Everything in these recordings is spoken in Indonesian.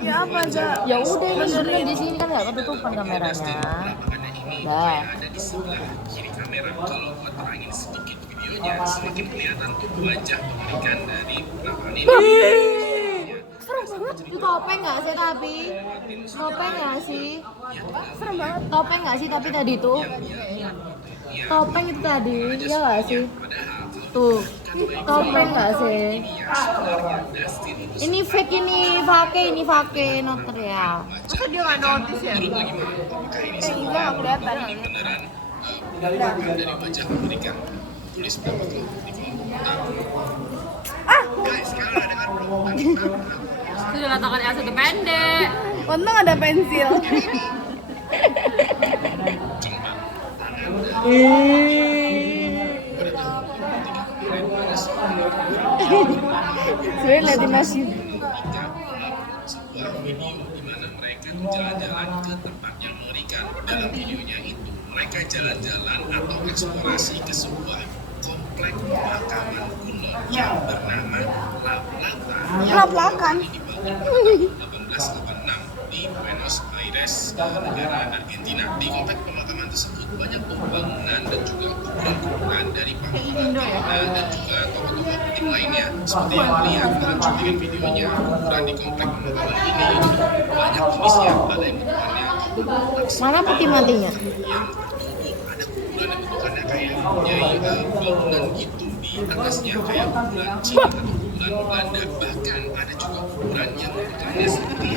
Ya apa aja? Ya udah ini sebenarnya di sini kan nggak ketutupan kameranya. Dah. Di sebelah kiri kamera. Kalau gua terangin sedikit videonya, semakin kelihatan tuh wajah pemilikan dari penampakan ini. Serem banget. Itu topeng nggak sih tapi? Topeng nggak sih? Serem banget. Topeng nggak sih tapi tadi tuh? Topeng itu tadi, ya nggak sih? Tuh, topeng nggak sih? Ini fake, ini fake, not real. Masa dia nggak notice ya? Iya nggak kelihatan. Beneran dari wajah pemilikan tulis pendapat lo di kolom komentar. Guys, sekarang ada kan Sudah katakan Elsa itu pendek. Untung ada pensil. Sebenarnya liatin masih. sebuah video di mana mereka tuh jalan-jalan ke tempat yang mengerikan. Dalam videonya itu mereka jalan-jalan atau eksplorasi ke sebuah komplek pemakaman kuno yang bernama Laplata yang Laplakan. dibangun pada 1886 di Buenos Aires, negara Argentina. Di komplek pemakaman tersebut banyak bangunan dan juga kuburan-kuburan dari pahlawan dan juga tokoh-tokoh penting lainnya. Seperti yang melihat dalam cuplikan videonya, kuburan di komplek pemakaman ini banyak jenisnya. Ada yang bentukannya Mana peti matinya? yang bertubuh, ada kuburan yang bentukannya kayak mempunyai bangunan gitu di atasnya kayak kuburan Cina atau kuburan Belanda. Bahkan ada juga kuburan yang bentukannya seperti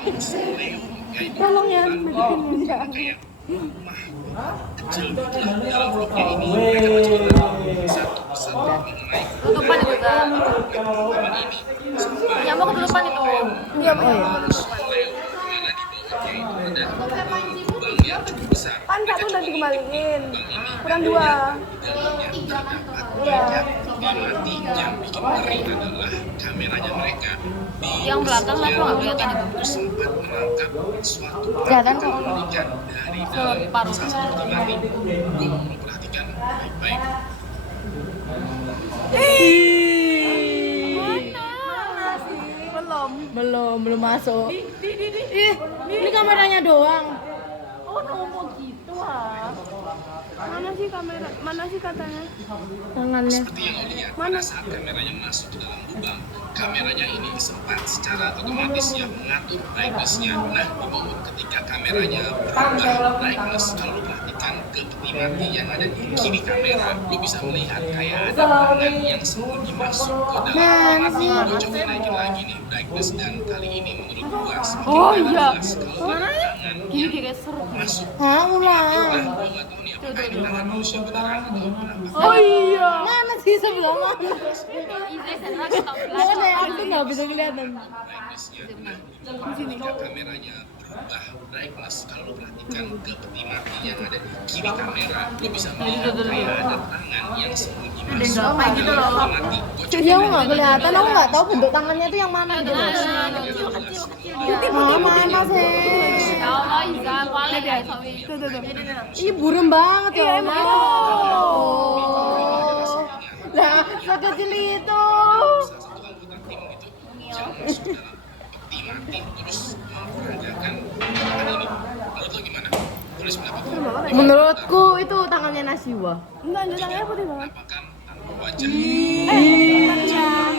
mausoleum, yaitu Tolong ya, kuburan kayak rumah kecil begitulah. Dalam vlognya ini mereka menceritakan satu persatu mengenai Tutupan itu kan. pemakaman ini sampai Nyamuk ketutupan itu. Iya, mausoleum dimana di bawahnya itu ada lubang yang cukup besar. kan satu udah dikembaliin. Kurang 2. Dalamnya terdapat banyak peti mati. Yang bikin ngeri adalah kameranya mereka di Yang belakang lah tuh nggak kelihatan itu. sempat menangkap suatu Kelihatan kok. mengerikan dari dalam Separuh. salah satu peti mati. Gue mau perhatikan baik-baik. Belum masuk. Ih, ini kameranya doang. Oh, nongol gitu ah. Mana sih kamera? Mana sih katanya? Tangannya. Seperti yang lo lihat pada saat kameranya masuk ke dalam lubang, kameranya ini sempat secara otomatis ya mengatur brightness-nya. Nah, di momen ketika kameranya berubah brightness, kalau lo perhatikan ke peti mati yang ada di kiri kamera, lo bisa melihat kayak ada tangan yang sembunyi masuk ke dalam peti mati. Gue coba naikin lagi nih brightness dan kali ini menurut gue semakin jelas kalau ada tangan Gini yang kayak seru. masuk. Hah, Nah, ulang. gue nggak tahu nih apakah ini tangan manusia beneran atau apa. Oh iya. Mana sih sebelah mana? Izai sendiri kita Mana ya? Aku nggak bisa kelihatan. brightness-nya. Nah, ketika kameranya berubah brightness, kalau lo perhatikan ke peti mati yang ada di kiri kamera, lo bisa melihat kayak ada tangan yang sembunyi masuk apa ke gitu dalam loh. peti mati. Ya aku nggak kelihatan. Aku nggak tahu bentuk tangannya tuh yang mana gitu. Mana sih? Ya Allah, Iza, kuali guys, Sawi. Ih, burem banget ya. emang Allah. Oh. Nah, sekecil itu. Salah satu anggota tim gitu yang masuk dalam peti mati terus memperagakan tangan ini. Menurut lo gimana? Tulis pendapat lo. Menurutku itu tangannya Nasiwa. Enggak, tangannya putih banget. Penampakan tanpa wajah. Datang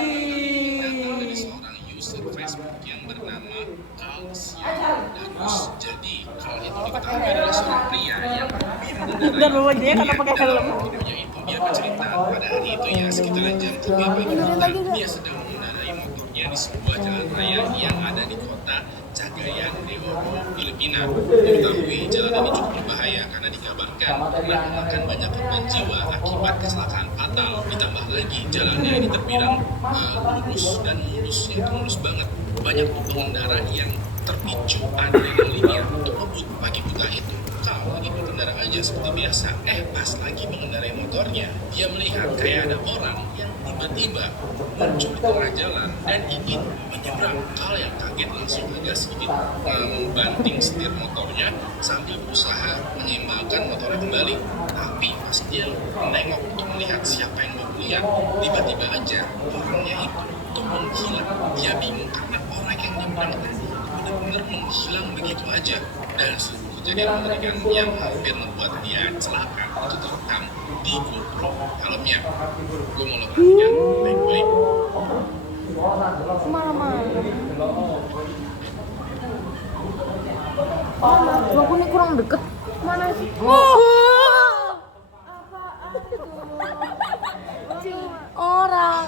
dari seorang user Facebook yang bernama Alsiadanus. Jadi kalau itu diketahui adalah seorang pria yang Dan wajahnya karena pakai helm. videonya itu dia bercerita pada hari itu ya sekitaran jam 3 pagi petang dia sedang mengendarai motornya di sebuah jalan raya yang ada di kota Cagayan de Oro, Filipina. Diketahui jalan ini cukup berbahaya karena dikabarkan pernah memakan banyak korban jiwa akibat kecelakaan fatal. Ditambah lagi jalannya ini terbilang mulus dan mulusnya itu mulus banget. Banyak tuh pengendara yang terpicu adrenalinnya untuk ngebut pagi buta itu. Kalau lagi berkendara aja seperti biasa, pas lagi mengendarai motornya, dia melihat kayak ada orang yang tiba-tiba muncul di tengah jalan dan ingin menyeberang. Hal yang kaget langsung agak sedikit membanting setir motornya sambil berusaha menyeimbangkan motornya kembali. Tapi pas dia menengok untuk melihat siapa yang mau lihat, tiba-tiba aja orangnya itu menghilang. Dia bingung karena orang yang orang tadi benar-benar menghilang begitu aja. Dan seluruh kejadian mengerikan yang hampir membuat dia celaka itu terekam di GoPro helmnya. Gue mau lo perhatikan baik-baik. Kemana-mana. Oh, aku nih kurang deket. Mana sih? Orang.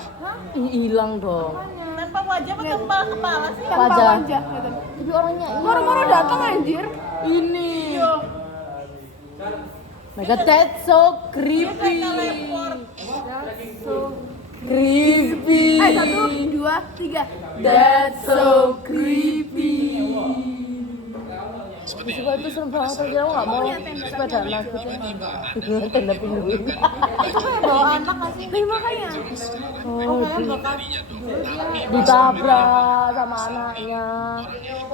Hilang dong. Tanpa wajah apa tanpa kepala sih? Wajah. Gitu. Tapi orangnya ini. Moro-moro datang anjir. Ini. Mega that's so creepy. That's so Creepy. 1, 2, 3. That's so creepy. Seperti Suka itu serem banget aja, aku nggak mau sepeda gitu. Tenda pindu. Bawa anak kasih. Nah, makanya. Oh, ditabrak sama anaknya.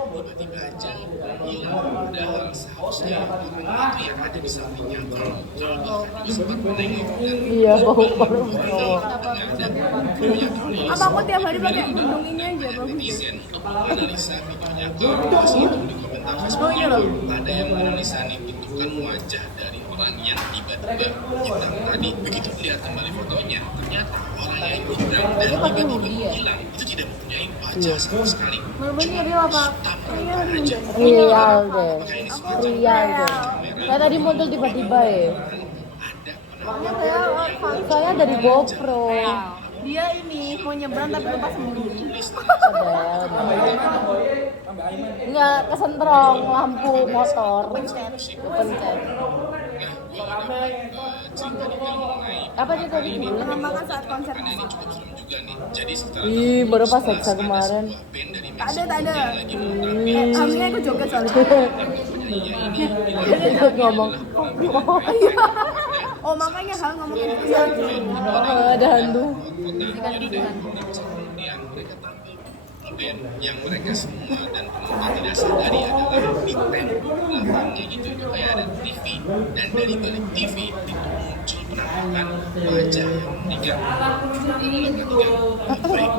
tiba-tiba aja hilang, padahal seharusnya orang itu yang ada di sampingnya kalau sempat menengok dan Iya, bau baru. Apa aku tiap hari pakai gedung ini aja bagus. netizen untuk menganalisa videonya. Kalau itu di komentar Facebook ada yang menganalisa nih bentukan wajah dari orang yang tiba-tiba hitam tadi. Begitu lihat kembali fotonya, ternyata orang yang hitam dan tiba-tiba hilang itu tidak mempunyai wajah sama sekali. Bener dia apa? Real deh. Real deh. Kayak tadi muncul tiba-tiba ya. Saya dari GoPro. Dia ini mau nyebrang tapi lupa sembunyi. Enggak kesentrong lampu motor. Pencet. Apa sih tadi? Pengembangan saat konser. Ini cukup serem juga nih. Jadi sekitar Ih, baru pas seksa kemarin. band dari Tak ada. lagi memutar Aminnya aku joget soalnya. Ikut ngomong. Oh makanya hal ngomongin itu. Ada hantu. kemudian mereka tampil band yang mereka semua dan penonton tidak sadari adalah di tembok belakangnya gitu itu kayak ada TV dan dari balik TV itu muncul penampakan wajah yang meninggal. Break.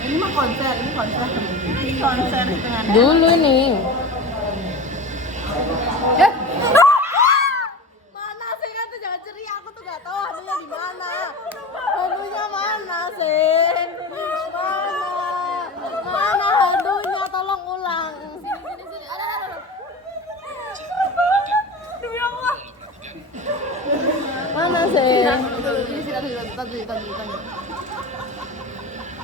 Ini mah konser, ini konser. Ini konser hitungannya. Dulu nih. Mana sih kan tuh jangan ceria, aku tuh gak tahu hantunya di mana. Hantunya mana sih? Mana hantunya? Tolong ulang. Sini. Ada. Demi Allah. Mana sih?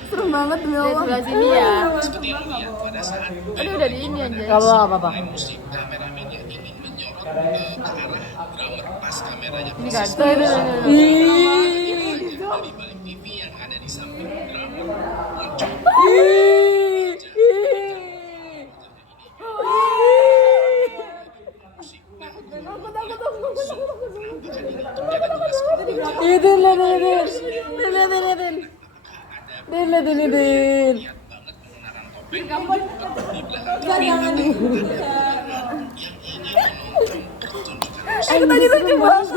Serem banget demi Allah. Sebelah sini ya. Seperti yang lihat pada saat Aduh udah di ini aja. Gak apa-apa. musik kameramennya ingin menyorot ke arah drummer pas kameranya Ini persis kan. dari balik TV yang ada di samping drummer muncul musik. Nah, Itu lihat banget mengenarang topeng di belakang yang ingin menonton pertunjukan musik. Tadi lucu banget.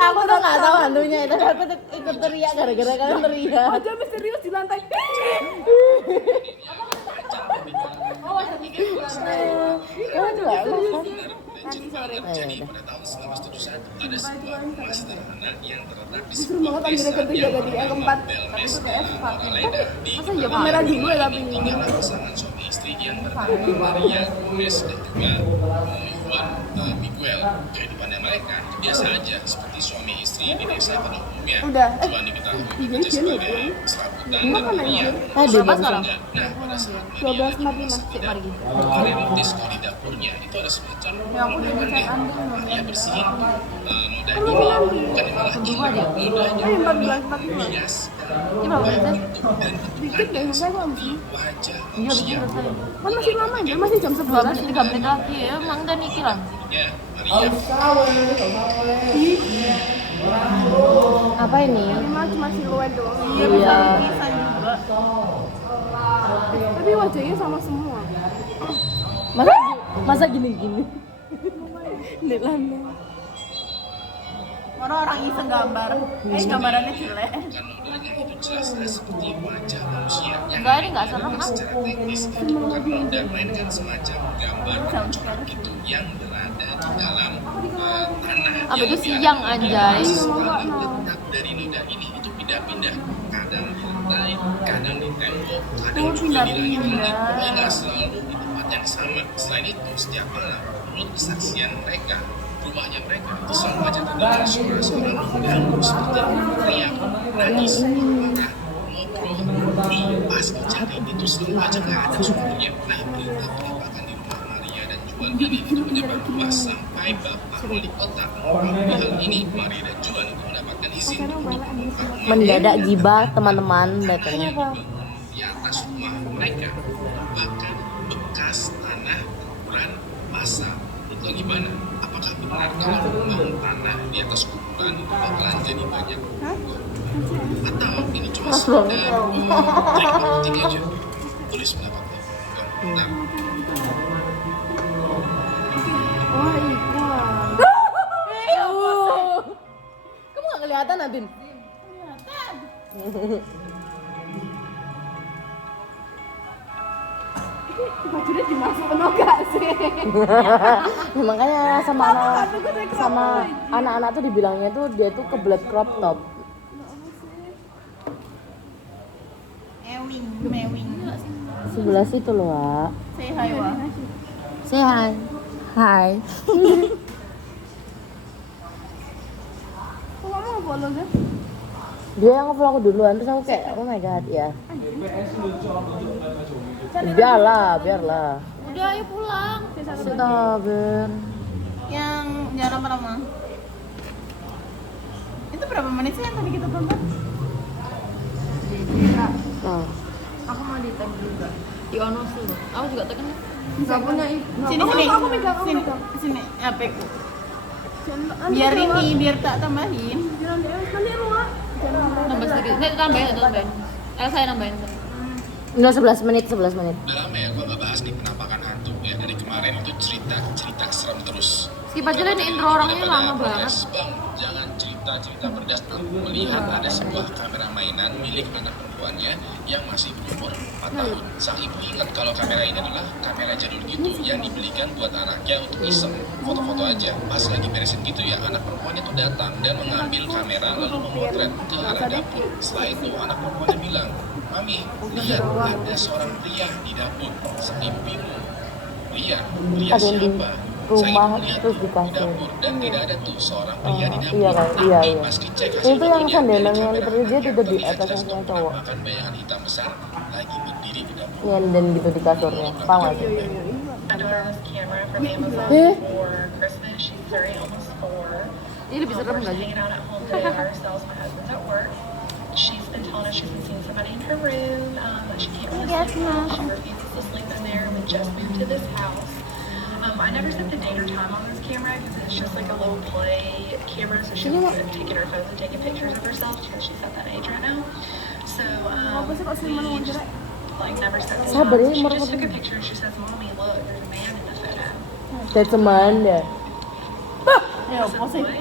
Aku tuh gak tahu hantunya itu, aku tuh ikut teriak gara-gara kalian teriak. Wajah misterius di lantai. Kalian juga kan? Jadi pada tahun 1971 ada sebuah rumah sederhana yang terletak di Serem sebuah banget desa ambilnya ketiga yang tadi yang keempat. Belmes Moraleda di Kamera di gue tapi di mana pasangan suami istri yang bernama Maria Gomez dan juga Juan Miguel. Kehidupannya mereka biasa aja seperti suami istri di desa pada umumnya. Udah. Juan diketahui bekerja sebagai serabutan dan Maria Tadi sekarang. Nah pada saat Maria 12.45. Karenitis kalau di dapurnya itu ada semacam noda Maria bersihin noda ini bukan malah ini nodanya bias dan Dikit deh, saya kok masih. wajah manusia Kan masih lama ya, masih jam 11. 3 menit lagi ya, emang udah nih lah. ya Maria Apa ini? Ini mah cuma siluet doang. Iya, Iya. bisa lukisan juga. Tapi wajahnya sama semua. Masa gini-gini? Orang iseng gambar. Gambarannya jelek. kan nodanya itu jelas seperti wajah manusia yang Enggak, ini nggak serem, ah. secara teknis bukan model melainkan semacam gambar corak itu yang berada di dalam tanah Apa yang itu lebih siang, ada. anjay? Selalu letak dari noda ini itu pindah-pindah, kadang di lantai, kadang di tembok, kadang juga di langit-langit. Pokoknya nggak selalu di tempat yang sama. Selain itu, setiap malam menurut kesaksian mereka, rumahnya mereka itu selalu aja terdengar suara-suara mengganggu seperti teriak, nangis, marah, ngobrol. Pas dicari itu selalu aja nggak ada sumbernya. Nah, berita penampakan di rumah Maria dan Juan ini itu menyebar luas sampai Bapak Wali Kota. Melalui hal ini, Maria dan Juan itu mendapatkan izin untuk membongkar rumah Mendadak gibah teman-teman datangnya. di atas rumah mereka. Bahkan bekas tanah kuburan masal. Itu gimana? Apakah benar kalau membangun tanah di atas kuburan itu bakalan jadi banyak? Atau ini cuma sekedar trik marketing aja? Tulis pendapatnya. Nah, Kamu nggak kelihatan, Nadine? Bajunya dimasukin gak sih? Makanya sama anak-anak tuh dibilangnya tuh dia tuh kebelet crop top. Mewing. Sebelah situ loh, Wak. Say hi, Wak. Say hi. Hai. Kok kamu nggak follow sih? Dia yang nge-vlog aku duluan terus aku kayak oh my god ya. Biarlah. Udah, ayo pulang. Sabar. Yang jangan lama-lama. Itu berapa menit sih yang tadi kita tonton? Oh. Aku mau di tag juga. Di ono sih. Aku juga tekan. Nggak punya Sini. Aku megang. Sini. Apa itu? Biar tak tambahin. Nanti ruang. Tambah sedikit. Tambahin. Saya nambahin. Enggak 11 menit. udah lama ya gua nggak bahas nih penampakan hantu ya. Dari kemarin itu cerita serem terus. Skip aja lah, ini intro orangnya lama banget. Bang, jangan cerita pedas. Melihat ada sebuah kamera mainan milik anak perempuannya yang masih berumur 4 tahun. Sang ibu ingat kalau kamera ini adalah kamera jadul gitu yang dibelikan buat anaknya untuk iseng foto-foto aja. Pas lagi beresin gitu ya, anak perempuannya tuh datang dan mengambil kamera lalu memotret ke arah dapur. Setelah itu anak perempuannya bilang, "Mami, lihat ada seorang pria di dapur." Sang ibu bingung. Pria Ada yang di siapa? rumah Saya terus di dikasih. dapur dan tidak ada tuh seorang pria di dapur. Iya kan? Tapi Iya. pas dicek hasil Itu yang fotonya sandalan dari yang kamera literally dia HP, tidur di terlihat atas jelas yang tuh cowok. penampakan bayangan hitam besar lagi berdiri di dapur. Yang dan gitu di kasurnya. Paham gak sih? This camera from Amazon Eh? for Christmas. She's very almost 4. Ini lebih serem We're nggak sih? hanging out at home today by ourselves. My husband's at work. She's been telling us she's been seeing somebody in her room, that she can't really sleep well. She refuses to sleep in there. We just moved to this house. I never set the date or time on this camera because it's just like a little play camera, so she was taking her phone and taking pictures of herself because she's at that age right now. So we just like never set the Sabar time. ya, She Mar, just took a Mar. picture and she says, "Mommy, look, there's a man in the photo." Kayak teman deh. Ayo, I said, posting. "What?"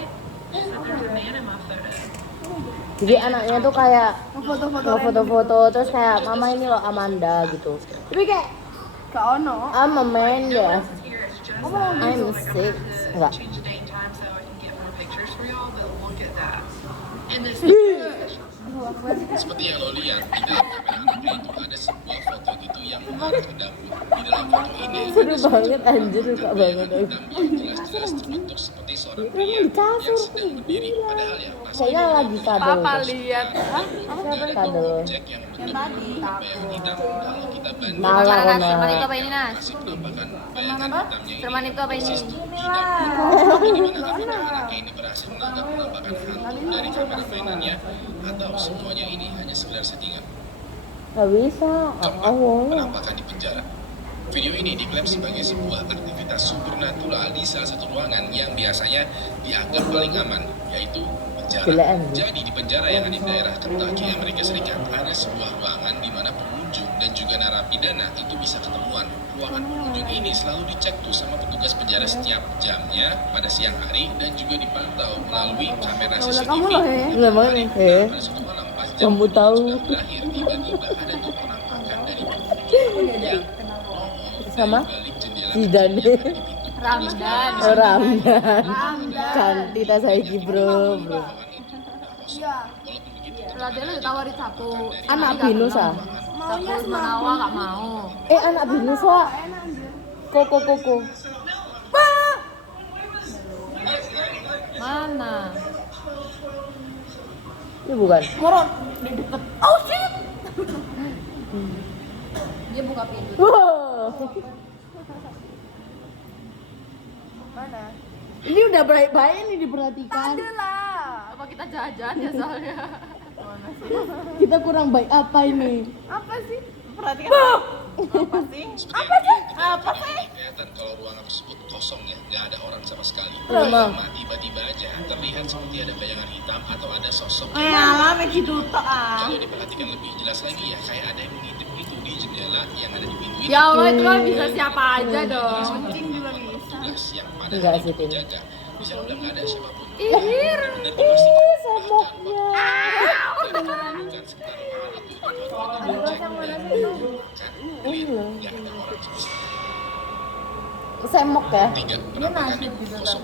She said, "There's a man in my photo." Jadi anaknya tuh kayak foto-foto terus kayak mama ini loh Amanda gitu. Tapi kayak Kak Ono. I'm Amanda. This is here. It's just I'm so sick. to Enggak. change the date and time so I can get more pictures for y'all, but look at that. And this Seperti yang lo lihat di dalam kamera anaknya itu ada sebuah foto gitu yang mengarah ke dapur. Di dalam foto ini Seru banget anjir, suka banget aku. hitam yang jelas-jelas terbentuk seperti seorang Emang pria di kasur yang sedang berdiri. Padahal ya Kayaknya lagi kadal. Papa lihat. Kadal. Cek yang membentuk bayangan hitam. Kalau kita banding Nah, lah, Nas, Nas. Serman itu apa ini, Nas? masih penampakan bayangan hitamnya ini Serman itu apa ini? persis tuh di dapur. Di mana apakah anaknya ini berhasil menangkap penampakan hantu dari kamera mainannya atau semuanya ini hanya sekedar settingan? Gak bisa. Keempat, Awalnya. penampakan di penjara. Video ini diklaim sebagai sebuah aktivitas supernatural di salah satu ruangan yang biasanya dianggap paling aman, yaitu penjara. Gila, Jadi di penjara yang ada di daerah Kentucky, Amerika Serikat, ada sebuah ruangan di mana pengunjung dan juga narapidana itu bisa ketemuan. Ruangan pengunjung ini selalu dicek tuh sama petugas penjara setiap jamnya pada siang hari dan juga dipantau melalui kamera CCTV. Enggak banget nih. Pada suatu malam pas Kamu tahu. Sudah berakhir, tiba-tiba ada tuh penampakan dari yang Sama balik jendela Zidane. kecil yang ada di pintu. Ramdan. Oh, Ramdan. Kan kita saiki bro. Raden udah tawarin satu. Anak binus ah. Maunya Satu Manawa nggak mau. Anak binus Wak. enak anjir. Koko. Mana? Ini bukan. Moron di deket. Oh shit. Dia buka pintu. Wow. Mana? Ini udah baik-baik nih diperhatikan. Ada lah. Apa kita jajan ya soalnya? Kita kurang baik apa ini? Apa sih? Perhatikan apa sih? Apa sih? Kelihatan kalau ruangan tersebut kosong ya, nggak ada orang sama sekali. Memang. Lama tiba-tiba aja terlihat seperti ada bayangan hitam atau ada sosok. Alah, gitu tok ah. Kalau diperhatikan lebih jelas lagi ya, kayak ada yang mengintip gitu di jendela yang ada di pintu ini. Ya Allah itu kan bisa siapa aja dong. Kucing juga bisa. Tugas yang pada Enggak hari sih, itu Tin. dijaga. Bisa udah nggak ada siapapun. Ihir. Benar dipastikan. Semoknya. Bukan sekitar ruangan itu Ini loh. nggak ada orang sama sekali. Semok ya. Tiga, penampakan di buku kosong.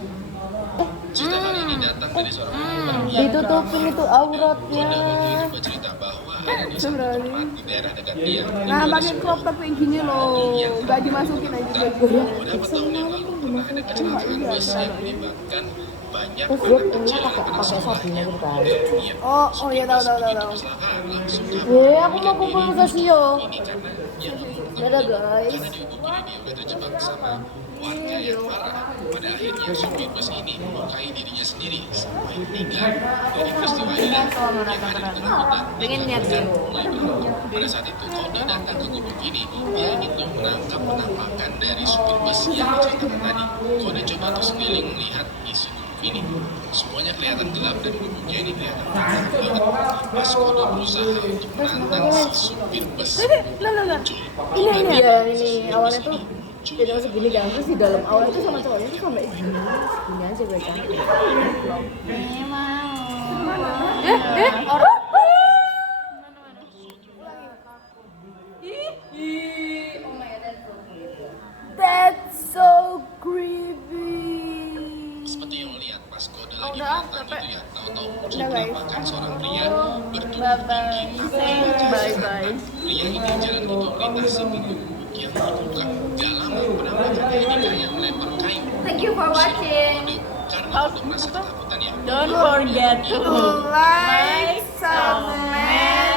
Cerita kali ini datang dari seorang ibu yang Ditutupin itu auratnya. Kode waktu itu bercerita bahwa ada di satu tempat di daerah dekat dia. Nah, pakai crop top kayak gini loh. Gak dimasukin aja baju. Beberapa tahun yang lalu pernah ada kecelakaan bus yang menyebabkan banyak Terus dia anak punya kecil pakai anak sabunnya sekolahnya gitu kan. dia Oh iya tahu. kecelakaan langsung kabur. Aku mau kumpul ke Sio. Ini karena dia Dadah guys. karena dihubung ini dia udah terjebak sama warga yang marah. Pada akhirnya supir bus ini melukai dirinya sendiri sampai meninggal. Dari peristiwa ini yang ada di tengah hutan Pengen lihat dia. mulai berlaku. Pada saat itu Kode datang ke gubuk ini. Dia ingin tuh menangkap penampakan dari supir bus yang diceritakan tadi. Kode coba tuh sekeliling melihat isi gubuk ini. Semuanya kelihatan gelap dan gubuknya ini kelihatan tanah banget. Pas Kode berusaha untuk menantang si supir bus muncul. Iya ini awalnya tuh tidak segini kan, terus di dalam awalnya tuh sama cowoknya tuh sampai segini aja mereka. Orang. That's so creepy. Seperti yang lo lihat pas Kode lagi menantang itu ya, tahu-tahu muncul Udah, guys. penampakan seorang pria bertubuh tinggi tanpa wajah. Pria ini jalan itu melintasi pintu gubuk yang terbuka. Gak lama penampakannya ini kayak melempar kayu. Thank you for watching. Kode karena udah merasa ketakutan ya. Don't forget to Like, subscribe,